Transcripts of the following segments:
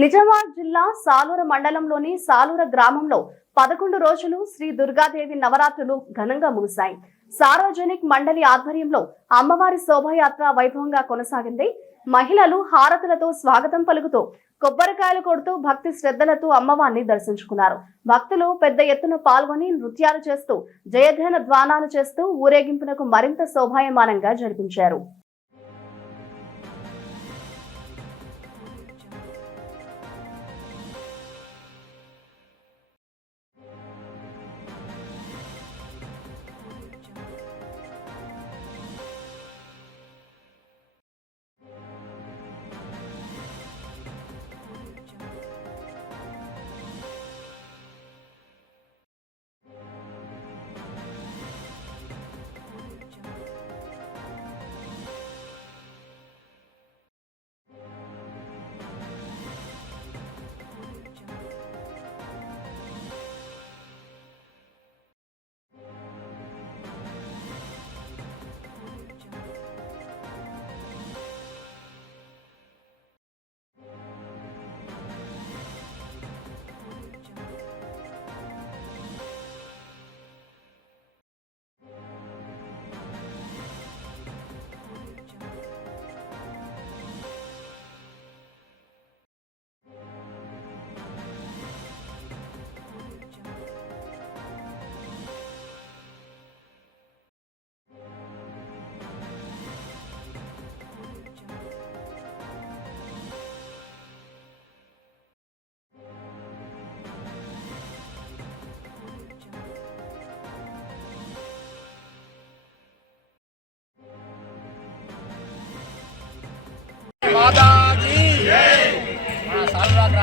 నిజామాబాద్ జిల్లా సాలూర మండలంలోని సాలూర గ్రామంలో పదకొండు రోజులు శ్రీ దుర్గాదేవి నవరాత్రులు ఘనంగా ముగిశాయి. సార్వజనిక్ మండలి ఆధ్వర్యంలో అమ్మవారి శోభాయాత్ర వైభవంగా కొనసాగింది. మహిళలు హారతులతో స్వాగతం పలుకుతూ కొబ్బరికాయలు కొడుతూ భక్తి శ్రద్ధలతో అమ్మవారిని దర్శించుకున్నారు. భక్తులు పెద్ద ఎత్తున పాల్గొని నృత్యాలు చేస్తూ జయధ్యాన ద్వానాలు చేస్తూ ఊరేగింపునకు మరింత శోభాయమానంగా జరిపించారు.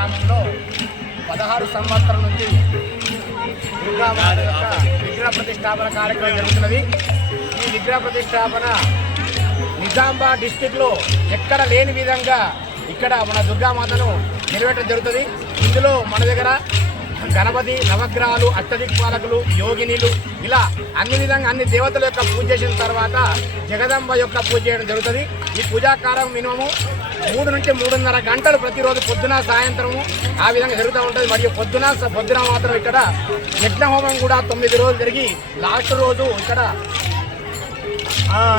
గ్రామంలో పదహారు సంవత్సరాల నుంచి దుర్గామాత యొక్క విగ్రహ ప్రతిష్టాపన కార్యక్రమం జరుగుతున్నది. ఈ విగ్రహ ప్రతిష్టాపన నిజామాబాద్ డిస్టిక్లో ఎక్కడ లేని విధంగా ఇక్కడ మన దుర్గామాతను నిలబెట్టడం జరుగుతుంది. ఇందులో మన దగ్గర గణపతి నవగ్రహాలు అష్టదిక్పాలకులు యోగినిలు ఇలా అన్ని విధంగా అన్ని దేవతల యొక్క పూజ చేసిన తర్వాత జగదంబ యొక్క పూజ చేయడం జరుగుతుంది. ఈ పూజాకారం మినిమము మూడు నుంచి మూడున్నర గంటలు ప్రతిరోజు పొద్దున సాయంత్రము ఆ విధంగా జరుగుతూ ఉంటుంది. మరియు పొద్దున స- పొద్దున మాత్రం ఇక్కడ యజ్ఞహోమం కూడా తొమ్మిది రోజులు జరిగి లాస్ట్ రోజు ఇక్కడ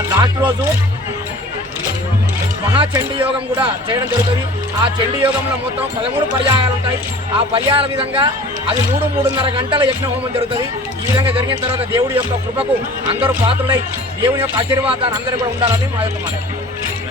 లాస్ట్ రోజు మహాచండీ యోగం కూడా చేయడం జరుగుతుంది. ఆ చండీ యోగంలో మొత్తం పదమూడు పర్యాయాలు ఉంటాయి. ఆ పర్యాయాల విధంగా అది మూడు మూడున్నర గంటల యజ్ఞ హోమం జరుగుతుంది. ఈ విధంగా జరిగిన తర్వాత దేవుడి యొక్క కృపకు అందరూ పాత్రులై దేవుని యొక్క ఆశీర్వాదాన్ని అందరూ కూడా ఉండాలని మా యొక్క మాట.